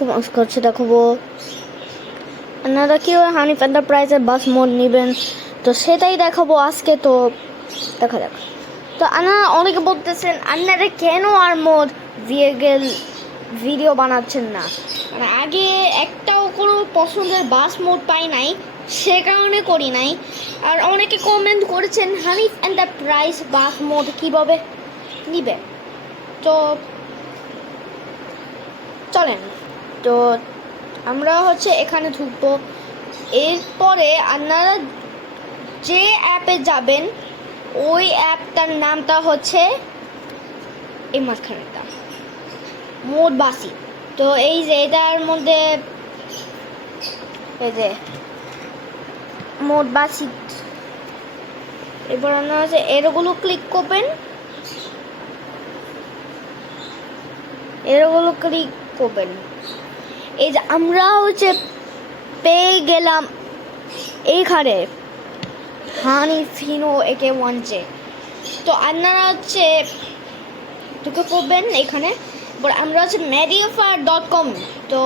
কিরকম হচ্ছে দেখাবো। আপনারা কীভাবে হানিফ এন্টারপ্রাইজের বাস মোড নেবেন তো সেটাই দেখাবো আজকে। তো দেখা যাক। তো আপনারা অনেকে বলতেছেন আপনারা কেন আর মোড ভিএগেল ভিডিও বানাচ্ছেন না, মানে আগে একটাও কোনো পছন্দের বাস মোড পাই নাই, সে কারণে করি নাই। আর অনেকে কমেন্ট করেছেন হানিফ এন্টারপ্রাইজ বাস মোড কীভাবে নিবে। তো চলেন, তো আমরা এখানে ঢুকবো। এরপরে আপনারা যে অ্যাপে যাবেন ওই অ্যাপটার নামটা এই মাঝখানেরটা মোড বাসি। তো এই যে এটার মধ্যে এই যে মোড বাসি, এরপর আপনারা এরগুলো ক্লিক করবেন, এরগুলো ক্লিক করবেন। এই যে আমরা পেয়ে গেলাম এইখানে হানিফ হিনো AK1J। তো আপনারা ঢুকে পড়বেন এখানে। আমরা mediafire.com। তো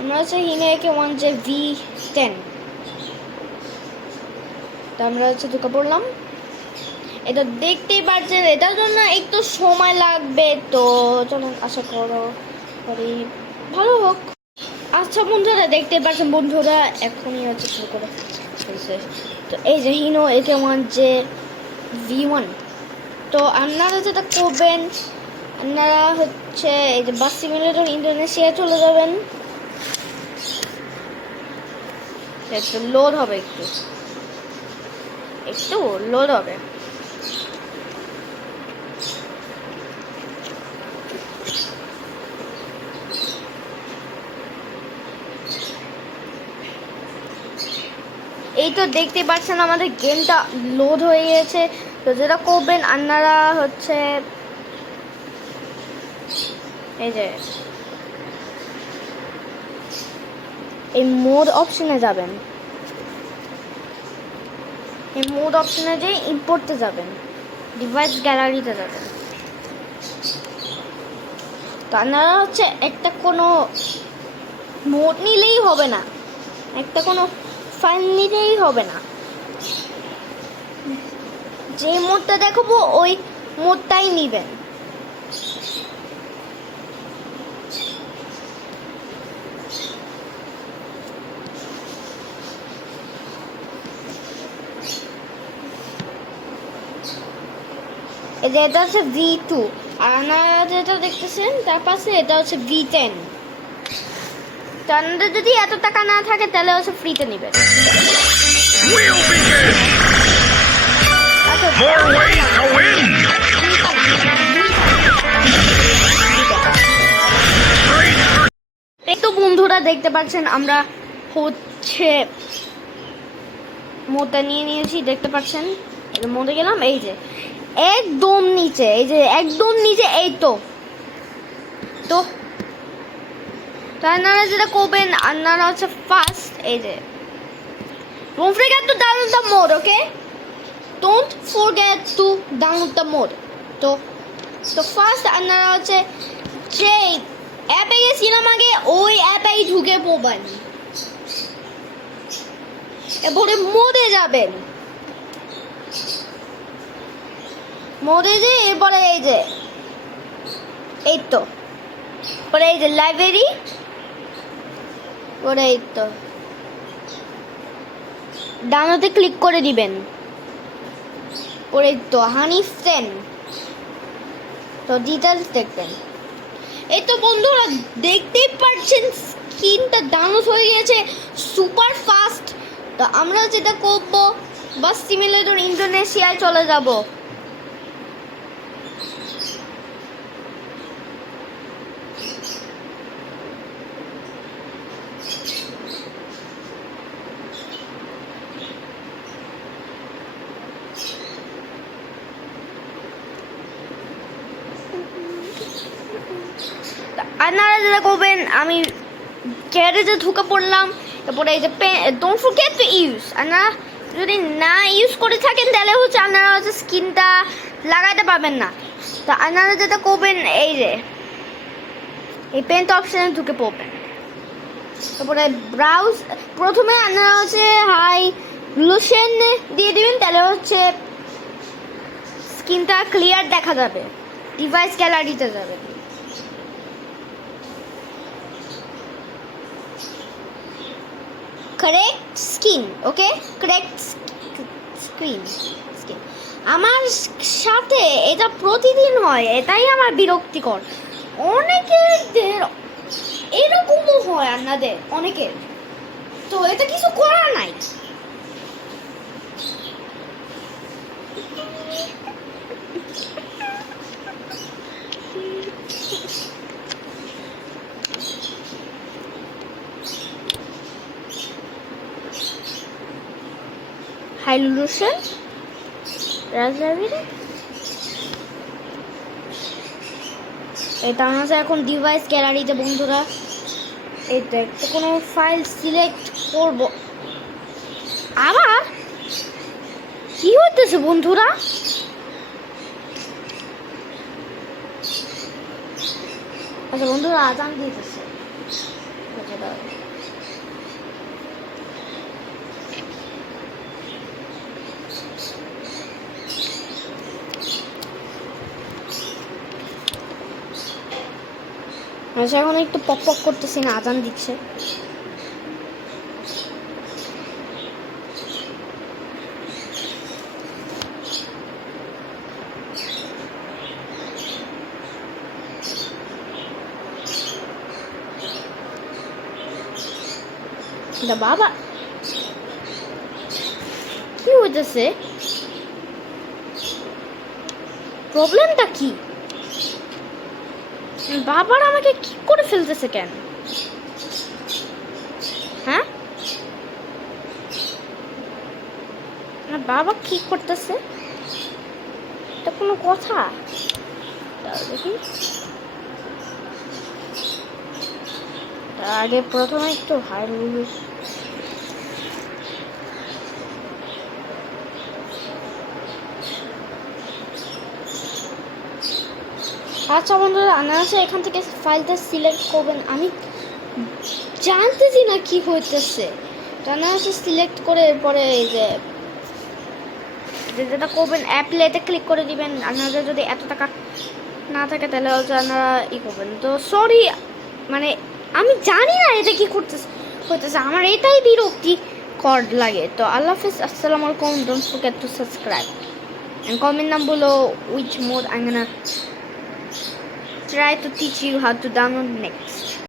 আমরা হিনো AK1J V10। তো আমরা ঢুকে পড়লাম। এটা দেখতেই পাচ্ছেন, এটার জন্য একটু সময় লাগবে। তো চলুন, আশা করি ভালো হোক। আচ্ছা বন্ধুরা, দেখতে পাচ্ছেন বন্ধুরা এখনই শুরু করে ফেলছে। তো এই যে হিনো AK1J V1। তো আপনারা যেটা করবেন, আপনারা এই যে বাস সিমুলেটর ইন্দোনেশিয়া চলে যাবেন। একটু লোড হবে, একটু লোড হবে। এই তো দেখতে পাচ্ছেন আমাদের গেমটা লোড হয়ে গেছে। তো যেটা করবেন আপনারা এই যে এই মোড অপশনে যাবেন। এই মোড অপশনে যে ইম্পোর্টে যাবেন, ডিভাইস গ্যালারিতে যাবেন। তো আপনারা একটা কোনো মোড নিলেই হবে না, একটা কোনো ফাইল নিলেই হবে না। যে মোডটা দেখাবো ওই মোডটাই নিবেন। এই যে এটা V2, আর আপনারা যেটা দেখতেছেন তার পাশে এটা V10। তো আপনাদের যদি এত টাকা না থাকে তাহলে ফ্রিতে নেবেন। এই তো বন্ধুরা দেখতে পাচ্ছেন আমরা মোডটা নিয়ে নিয়েছি, দেখতে পাচ্ছেন। মোডে গেলাম, এই যে একদম নিচে, এই যে একদম নিচে, এই তো আপনারা যেটা করবেন, আপনারা ফার্স্ট এই যে don't forget to download the mode, okay? Don't forget to download the mode. তো ফার্স্ট আপনারা যে অ্যাপে গেছিলাম আগে ওই অ্যাপেই ঢুকে পড়বেন। এরপরে মোডে যাবেন। মোডে যে এরপরে এই তো পরে এই যে লাইব্রেরি, পরে এই তো ডাউনলোডে ক্লিক করে দিবেন। পরে তো হানিফ 10। তো ডিটেলস দেখবেন। এই তো বন্ধুরা দেখতেই পাচ্ছেন স্ক্রিনটা ডাউনলোড হয়ে গেছে সুপার ফাস্ট। তো আমরা যেটা করবো, বাস সিমুলেটর ইন্দোনেশিয়ায় চলে যাব। আপনারা যেটা করবেন, আমি গ্যারেজে ঢুকে পড়লাম। তারপরে এই যে ডোন্ট ফরগেট টু ইউজ। আপনারা যদি না ইউজ করে থাকেন তাহলে আপনারা স্ক্রিনটা লাগাইতে পারবেন না। তো আপনারা যেটা করবেন, এই যে এই পেন্ট অপশানে ঢুকে পড়বেন। তারপরে ব্রাউজ প্রথমে আপনারা হচ্ছে হাই লোশন দিয়ে দিবেন, তাহলে হচ্ছে স্কিনটা ক্লিয়ার দেখা যাবে, ডিভাইস গ্যালারিতে যাবে। কারেক্ট স্কিন, ওকে, কারেক্ট স্কিন। আমার সাথে এটা প্রতিদিন হয়, এটাই আমার বিরক্তিকর। অনেকের এরকমও হয়, আপনাদের অনেকের, তো এটা কিছু করার নাই। হাইলোশন রাজবাড়ি এটা আছে এখন ডিভাইস গ্যালারিতে। বন্ধুরা এটা একটা কোনো ফাইল সিলেক্ট করব, আবার কি হইতেছে বন্ধুরা? আচ্ছা বন্ধুরা আজান দিতেছে, আচ্ছা এখন একটু পক পক করতেছি না, আজান দিচ্ছে। বাবা কি হইতেছে? প্রবলেমটা কি? বাবার আমাকে কি করে ফেলতেছে কেন? হ্যাঁ বাবা কি করতেছে? এটা কোনো কথা? দেখি আগে প্রথমে একটু হাই রুলস আচ্ছা বন্ধুরা আনারসে এখান থেকে ফাইলটা সিলেক্ট করবেন। আমি জানতেছি না কি হইতেছে। আনারসে সিলেক্ট করে এরপরে এই যে যেটা করবেন অ্যাপ্লাইতে ক্লিক করে দিবেন। আপনাদের যদি এত টাকা না থাকে তাহলে হচ্ছে আপনারা করবেন। তো সরি, মানে আমি জানি না এটা কি হইতেছে, আমার এটাই বিরক্তিকর লাগে। তো আল্লাহ হাফিজ, আসসালামু আলাইকুম, don't forget to subscribe and comment down below which mode I'm gonna try to teach you how to download next.